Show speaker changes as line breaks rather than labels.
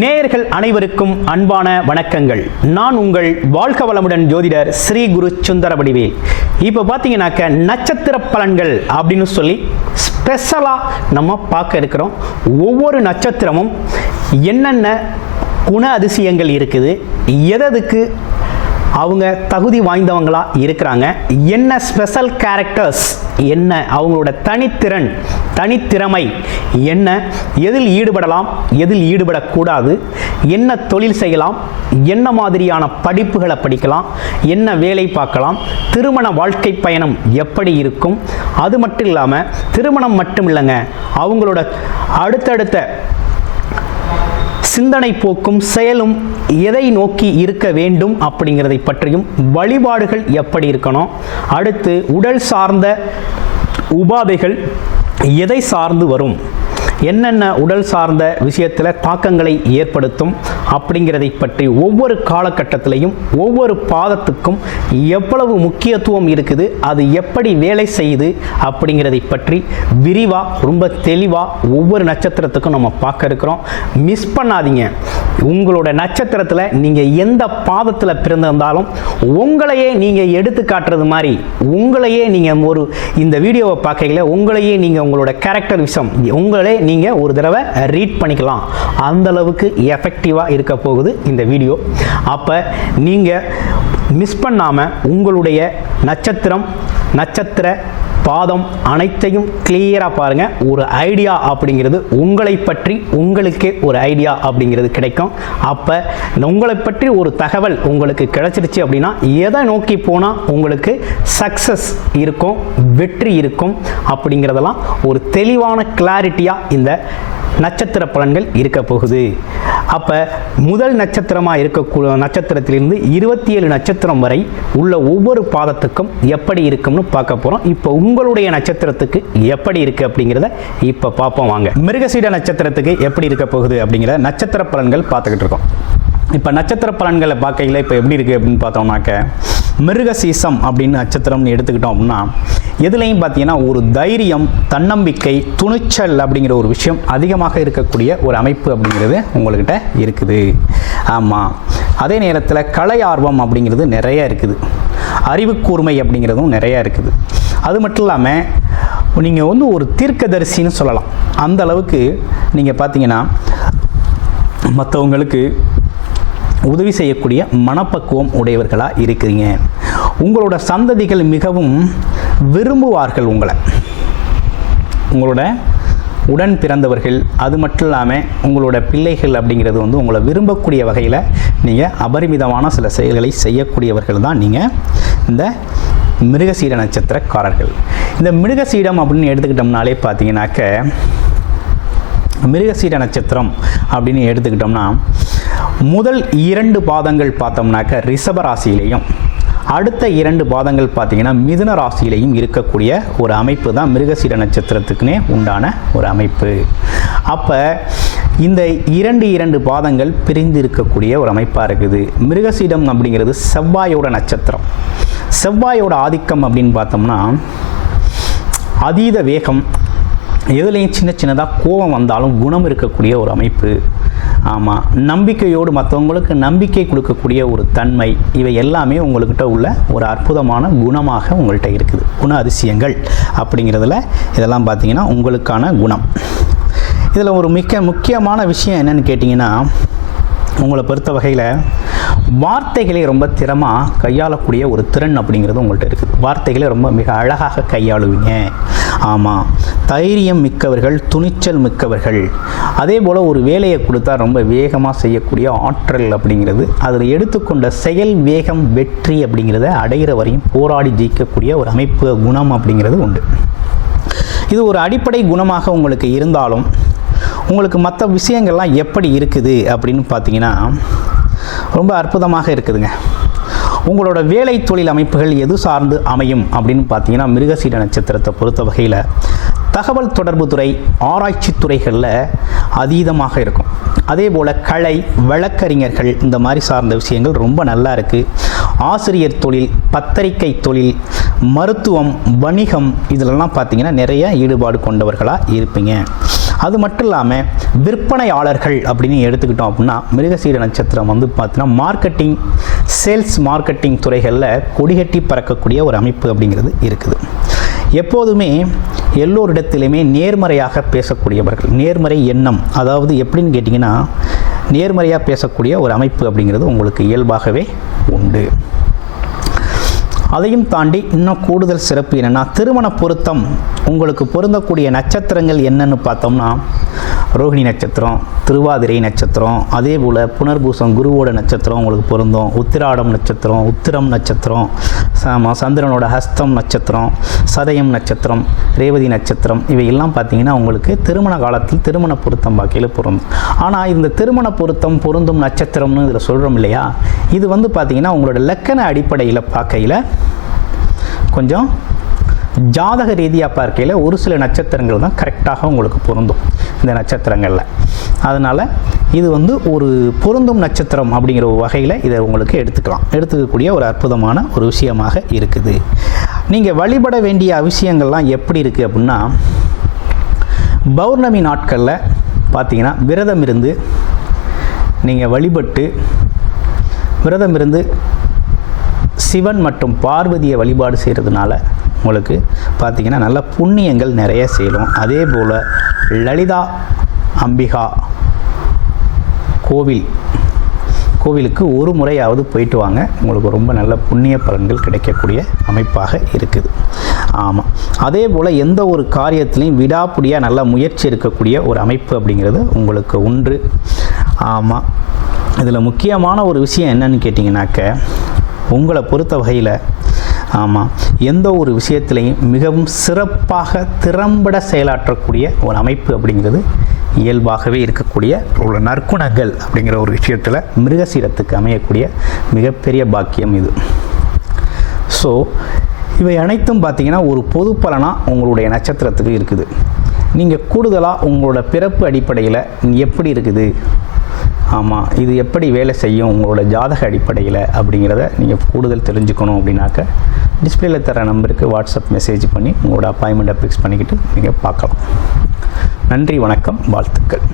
நேயர்கள் அனைவருக்கும் அன்பான வணக்கங்கள். நான் உங்கள் வாழ்க வளமுடன் ஜோதிடர் ஸ்ரீ குரு சுந்தர வடிவேல் இப்போ பார்த்தீங்கன்னாக்க நட்சத்திர பலன்கள் அப்படின்னு சொல்லி ஸ்பெஷலாக நம்ம பார்க்க இருக்கிறோம். ஒவ்வொரு நட்சத்திரமும் என்னென்ன குண அதிசயங்கள் இருக்குது எததுக்கு அவங்க தகுதி வாய்ந்தவங்களா இருக்கிறாங்க. என்ன ஸ்பெஷல் கேரக்டர்ஸ் என்ன அவங்களோட தனித்திறன் தனித்திறமை என்ன எதில் ஈடுபடலாம் எதில் ஈடுபடக்கூடாது என்ன தொழில் செய்யலாம் என்ன மாதிரியான படிப்புகளை படிக்கலாம் என்ன வேலை பார்க்கலாம் திருமண வாழ்க்கை பயணம் எப்படி இருக்கும் அது மட்டும் இல்லாமல் திருமணம் மட்டும் இல்லைங்க அவங்களோட அடுத்தடுத்த சிந்தனை போக்கும் செயலும் எதை நோக்கி இருக்க வேண்டும் அப்படிங்கிறதை பற்றியும் வழிபாடுகள் எப்படி இருக்கணும்? அடுத்து உடல் சார்ந்த உபாதைகள் எதை சார்ந்து வரும்? என்னென்ன உடல் சார்ந்த விஷயத்தில் தாக்கங்களை ஏற்படுத்தும் அப்படிங்கிறதை பற்றி ஒவ்வொரு காலகட்டத்திலையும் ஒவ்வொரு பாதத்துக்கும் எவ்வளவு முக்கியத்துவம் இருக்குது அது எப்படி வேலை செய்யுது அப்படிங்கிறதை பற்றி விரிவாக ரொம்ப தெளிவாக ஒவ்வொரு நட்சத்திரத்துக்கும் நம்ம பார்க்க இருக்கிறோம். மிஸ் பண்ணாதீங்க. உங்களோட நட்சத்திரத்தில் நீங்கள் எந்த பாதத்தில் பிறந்திருந்தாலும் உங்களையே நீங்கள் எடுத்து காட்டுறது மாதிரி உங்களையே நீங்கள் ஒரு இந்த வீடியோவை பார்க்கல உங்களையே நீங்கள் உங்களோட கேரக்டர் விஷம் உங்களே நீங்கள் ஒரு தடவை ரீட் பண்ணிக்கலாம். அந்தளவுக்கு எஃபெக்டிவாக இருக்க போகுது இந்த வீடியோ அப்போ நீங்கள் மிஸ் பண்ணாமல் உங்களுடைய நட்சத்திரம் நட்சத்திர பாதம் அனைத்தையும் கிளியராக பாருங்கள் ஒரு ஐடியா அப்படிங்கிறது உங்களை பற்றி உங்களுக்கே ஒரு ஐடியா அப்படிங்கிறது கிடைக்கும். அப்போ உங்களை பற்றி ஒரு தகவல் உங்களுக்கு கிடைச்சிருச்சு அப்படின்னா எதை நோக்கி போனால் உங்களுக்கு சக்ஸஸ் இருக்கும் வெற்றி இருக்கும் அப்படிங்கிறதெல்லாம் ஒரு தெளிவான கிளாரிட்டியாக இந்த நட்சத்திர பலன்கள் இருக்க போகுது. அப்போ முதல் நட்சத்திரமாக இருக்கக்கூடிய நட்சத்திரத்திலிருந்து இருபத்தி ஏழு நட்சத்திரம் வரை உள்ள ஒவ்வொரு பாதத்துக்கும் எப்படி இருக்கும்னு பார்க்க போகிறோம் இப்போ உங்களுடைய நட்சத்திரத்துக்கு எப்படி இருக்குது அப்படிங்கிறத இப்போ பார்ப்போம் வாங்க. மிருகசீட நட்சத்திரத்துக்கு எப்படி இருக்க போகுது அப்படிங்கிற நட்சத்திர பலன்கள் பார்த்துக்கிட்டு இருக்கோம். இப்போ நட்சத்திர பலன்களை பார்க்கையில் இப்போ எப்படி இருக்குது அப்படின்னு பார்த்தோம்னாக்க மிருக சீசம் அப்படின்னு நட்சத்திரம்னு எடுத்துக்கிட்டோம் அப்படின்னா எதுலேயும் பார்த்தீங்கன்னா ஒரு தைரியம் தன்னம்பிக்கை துணிச்சல் அப்படிங்கிற ஒரு விஷயம் அதிகமாக இருக்கக்கூடிய ஒரு அமைப்பு அப்படிங்கிறது உங்கள்கிட்ட இருக்குது. ஆமாம் அதே நேரத்தில் கலை ஆர்வம் அப்படிங்கிறது நிறைய இருக்குது. அறிவு கூர்மை அப்படிங்கிறதும் நிறைய இருக்குது. அது மட்டும் இல்லாமல் நீங்கள் வந்து ஒரு தீர்க்கதரிசின்னு சொல்லலாம். அந்த அளவுக்கு நீங்கள் பார்த்தீங்கன்னா மற்றவங்களுக்கு உதவி செய்யக்கூடிய மனப்பக்குவம் உடையவர்களாக இருக்கிறீங்க. உங்களோட சந்ததிகள் மிகவும் விரும்புவார்கள் உங்களை. உங்களோட உடன் பிறந்தவர்கள் அது மட்டும் இல்லாமல் உங்களோட பிள்ளைகள் அப்படிங்கிறது வந்து உங்களை விரும்பக்கூடிய வகையில் நீங்கள் அபரிமிதமான சில செயல்களை செய்யக்கூடியவர்கள் தான் நீங்கள் இந்த மிருகசீட நட்சத்திரக்காரர்கள். இந்த மிருகசீடம் அப்படின்னு எடுத்துக்கிட்டோம்னாலே பார்த்தீங்கன்னாக்க மிருகசீட நட்சத்திரம் அப்படின்னு எடுத்துக்கிட்டோம்னா முதல் இரண்டு பாதங்கள் பார்த்தோம்னாக்க ரிஷப ராசியிலையும் அடுத்த இரண்டு பாதங்கள் பார்த்தீங்கன்னா மிதுன ராசியிலையும் இருக்கக்கூடிய ஒரு அமைப்பு தான் மிருகசீட நட்சத்திரத்துக்குனே உண்டான ஒரு அமைப்பு. அப்போ இந்த இரண்டு இரண்டு பாதங்கள் பிரிந்து இருக்கக்கூடிய ஒரு அமைப்பாக இருக்குது. மிருகசீடம் அப்படிங்கிறது செவ்வாயோட நட்சத்திரம். செவ்வாயோட ஆதிக்கம் அப்படின்னு பார்த்தோம்னா அதீத வேகம் எதுலேயும் சின்ன சின்னதாக கோபம் வந்தாலும் குணம் இருக்கக்கூடிய ஒரு அமைப்பு. ஆமாம் நம்பிக்கையோடு மற்றவங்களுக்கு நம்பிக்கை கொடுக்கக்கூடிய ஒரு தன்மை இவை எல்லாமே உங்கள்கிட்ட உள்ள ஒரு அற்புதமான குணமாக உங்கள்கிட்ட இருக்குது. குண அதிசயங்கள் அப்படிங்கிறதுல இதெல்லாம் பார்த்தீங்கன்னா உங்களுக்கான குணம். இதில் ஒரு மிக்க முக்கியமான விஷயம் என்னென்னு கேட்டிங்கன்னா உங்களை பொறுத்த வகையில் வார்த்தைகளை ரொம்ப திறமாக கையாளக்கூடிய ஒரு திறன் அப்படிங்கிறது உங்கள்கிட்ட இருக்குது வார்த்தைகளை ரொம்ப மிக அழகாக கையாளுவீங்க. ஆமாம் தைரியம் மிக்கவர்கள் துணிச்சல் மிக்கவர்கள். அதே போல் ஒரு வேலையை கொடுத்தா ரொம்ப வேகமாக செய்யக்கூடிய ஆற்றல் அப்படிங்கிறது அதில் எடுத்துக்கொண்ட செயல் வேகம் வெற்றி அப்படிங்கிறத அடைகிற வரையும் போராடி ஜெயிக்கக்கூடிய ஒரு அமைப்பு குணம் அப்படிங்கிறது உண்டு. இது ஒரு அடிப்படை குணமாக உங்களுக்கு இருந்தாலும் உங்களுக்கு மற்ற விஷயங்கள்லாம் எப்படி இருக்குது அப்படின்னு பார்த்தீங்கன்னா ரொம்ப அற்புதமாக இருக்குதுங்க. உங்களோட வேலை தொழில் அமைப்புகள் எது சார்ந்து அமையும் அப்படின்னு பார்த்தீங்கன்னா மிருகசீட நட்சத்திரத்தை பொறுத்த வகையில் தகவல் தொடர்பு துறை ஆராய்ச்சி துறைகளில் அதீதமாக இருக்கும். அதே போல் கலை வழக்கறிஞர்கள் இந்த மாதிரி சார்ந்த விஷயங்கள் ரொம்ப நல்லா இருக்குது ஆசிரியர் தொழில் பத்திரிகை தொழில் மருத்துவம் வணிகம் இதிலெல்லாம் பார்த்தீங்கன்னா நிறைய ஈடுபாடு கொண்டவர்களாக இருப்பீங்க. அது மட்டும் இல்லாமல் விற்பனையாளர்கள் அப்படின்னு எடுத்துக்கிட்டோம் அப்படின்னா மிருகசீர நட்சத்திரம் வந்து பார்த்தீங்கன்னா மார்க்கெட்டிங் சேல்ஸ் மார்க்கெட்டிங் துறைகளில் கொடிகட்டி பறக்கக்கூடிய ஒரு அமைப்பு அப்படிங்கிறது இருக்குது. எப்போதுமே எல்லோரிடத்திலுமே நேர்மறையாக பேசக்கூடியவர்கள் நேர்மறை எண்ணம் அதாவது எப்படின்னு கேட்டிங்கன்னா நேர்மறையாக பேசக்கூடிய ஒரு அமைப்பு அப்படிங்கிறது உங்களுக்கு இயல்பாகவே உண்டு. அதையும் தாண்டி இன்னும் கூடுதல் சிறப்பு என்னென்னா திருமண பொருத்தம் உங்களுக்கு பொருந்தக்கூடிய நட்சத்திரங்கள் என்னன்னு பார்த்தோம்னா ரோஹிணி நட்சத்திரம் திருவாதிரை நட்சத்திரம் அதே போல் புனர்பூசம் குருவோட நட்சத்திரம் உங்களுக்கு பொருந்தும். உத்திராடம் நட்சத்திரம் உத்திரம் நட்சத்திரம் ச- சந்திரனோட ஹஸ்தம் நட்சத்திரம் சதயம் நட்சத்திரம் ரேவதி நட்சத்திரம் இவையெல்லாம் பார்த்தீங்கன்னா உங்களுக்கு திருமண காலத்தில் திருமண பொருத்தம் பாக்கையில் பொருந்தும். ஆனால் இந்த திருமண பொருத்தம் பொருந்தும் நட்சத்திரம்னு இதில் சொல்கிறோம் இல்லையா? இது வந்து பார்த்தீங்கன்னா உங்களோட லக்கண அடிப்படையில் பார்க்கையில் கொஞ்சம் ஜாதக ரீதியாக பார்க்கையில் ஒரு சில நட்சத்திரங்கள் தான் கரெக்டாக உங்களுக்கு பொருந்தும். இந்த நட்சத்திரங்களில். அதனால் இது வந்து ஒரு பொருந்தும் நட்சத்திரம் அப்படிங்கிற ஒரு வகையில் இதை உங்களுக்கு எடுத்துக்கலாம். எடுத்துக்கக்கூடிய ஒரு அற்புதமான ஒரு விஷயமாக இருக்குது. நீங்கள் வழிபட வேண்டிய அவசியங்கள்லாம் எப்படி இருக்குது அப்படின்னா பௌர்ணமி நாட்களில் பார்த்தீங்கன்னா விரதம் இருந்து நீங்கள் வழிபட்டு விரதம் இருந்து சிவன் மற்றும் பார்வதியை வழிபாடு செய்கிறதுனால உங்களுக்கு பார்த்தீங்கன்னா நல்ல புண்ணியங்கள் நிறைய செய்யலாம் அதே போல் லலிதா அம்பிகா கோவில். கோவிலுக்கு ஒரு முறையாவது போயிட்டு வாங்க. உங்களுக்கு ரொம்ப நல்ல புண்ணிய பலன்கள் கிடைக்கக்கூடிய அமைப்பாக இருக்குது. ஆமாம் அதே போல் எந்த ஒரு காரியத்திலையும் விடாப்பிடியாக நல்ல முயற்சி இருக்கக்கூடிய ஒரு அமைப்பு அப்படிங்கிறது உங்களுக்கு உண்டு. ஆமாம் இதில் முக்கியமான ஒரு விஷயம் என்னன்னு கேட்டிங்கனாக்க உங்களை பொறுத்த வகையில் ஆமாம் எந்த ஒரு விஷயத்திலையும் மிகவும் சிறப்பாக திறம்பட செயலாற்றக்கூடிய ஒரு அமைப்பு அப்படிங்கிறது இயல்பாகவே இருக்கக்கூடிய உள்ள நற்குணங்கள் அப்படிங்கிற ஒரு விஷயத்தில் மிருகசீரத்துக்கு அமையக்கூடிய மிகப்பெரிய பாக்கியம் இது. ஸோ இவை அனைத்தும் பார்த்தீங்கன்னா ஒரு பொது பலனாக உங்களுடைய நட்சத்திரத்துக்கு இருக்குது. நீங்கள் கூடுதலாக உங்களோட பிறப்பு அடிப்படையில் எப்படி இருக்குது? ஆமாம் இது எப்படி வேலை செய்யும் உங்களோட ஜாதக அடிப்படையில் அப்படிங்கிறத நீங்கள் கூடுதல் தெரிஞ்சுக்கணும் அப்படின்னாக்க டிஸ்பிளேல தர நம்பருக்கு வாட்ஸ்அப் மெசேஜ் பண்ணி உங்களோட அப்பாயின்மெண்ட்டை ஃபிக்ஸ் பண்ணிக்கிட்டு நீங்கள் பார்க்கலாம். நன்றி வணக்கம் வாழ்த்துக்கள்.